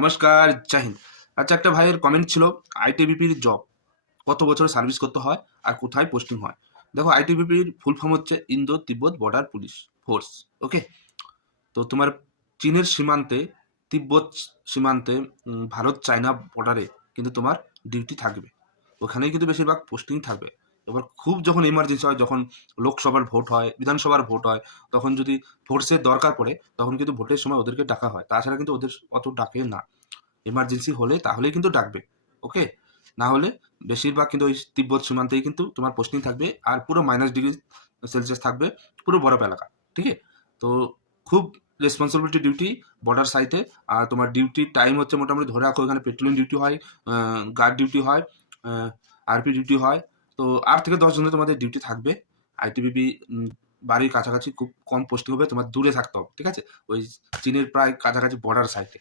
নমস্কার, জয় হিন্দ। আচ্ছা একটা ভাইয়ের কমেন্ট ছিল আইটিবিপির জব কত বছর সার্ভিস করতে হয় আর কোথায় পোস্টিং হয়? দেখো আইটিবিপির ফুল ফর্ম হচ্ছে ইন্দো তিব্বত বর্ডার পুলিশ ফোর্স ওকে তো তোমার চীনের সীমান্তে, তিব্বত সীমান্তে ভারত চায়না বর্ডারে কিন্তু তোমার ডিউটি থাকবে। ওখানেই কিন্তু বেশিরভাগ পোস্টিং থাকবে। এবার খুব যখন ইমার্জেন্সি হয়, যখন লোকসভার ভোট হয়, বিধানসভার ভোট হয়, তখন যদি ফোর্সের দরকার পড়ে, তখন কিন্তু ভোটের সময় ওদেরকে ডাকা হয়। তাছাড়া কিন্তু ওদের অত ডাকে না। এমার্জেন্সি হলে তাহলেই কিন্তু ডাকবে ওকে না হলে বেশিরভাগ কিন্তু ওই তিব্বত সীমান্তেই কিন্তু তোমার পোস্টিং থাকবে, আর পুরো মাইনাস ডিগ্রি সেলসিয়াস থাকবে পুরো বরফ এলাকা, ঠিক আছে? তো খুব রেসপন্সিবিলিটি ডিউটি বর্ডার সাইটে আর তোমার ডিউটির টাইম হচ্ছে মোটামুটি ধরে রাখো, এখানে পেট্রোলিং ডিউটি হয় গার্ড ডিউটি হয় আরপি ডিউটি হয় তো আট থেকে দশ জনের তোমাদের ডিউটি থাকবে। আইটিবিপি বাড়ির কাছাকাছি খুব কম পোস্টিং হবে, তোমার দূরে থাকতে হবে, ঠিক আছে? ওই চীনের প্রায় কাছাকাছি বর্ডার সাইডে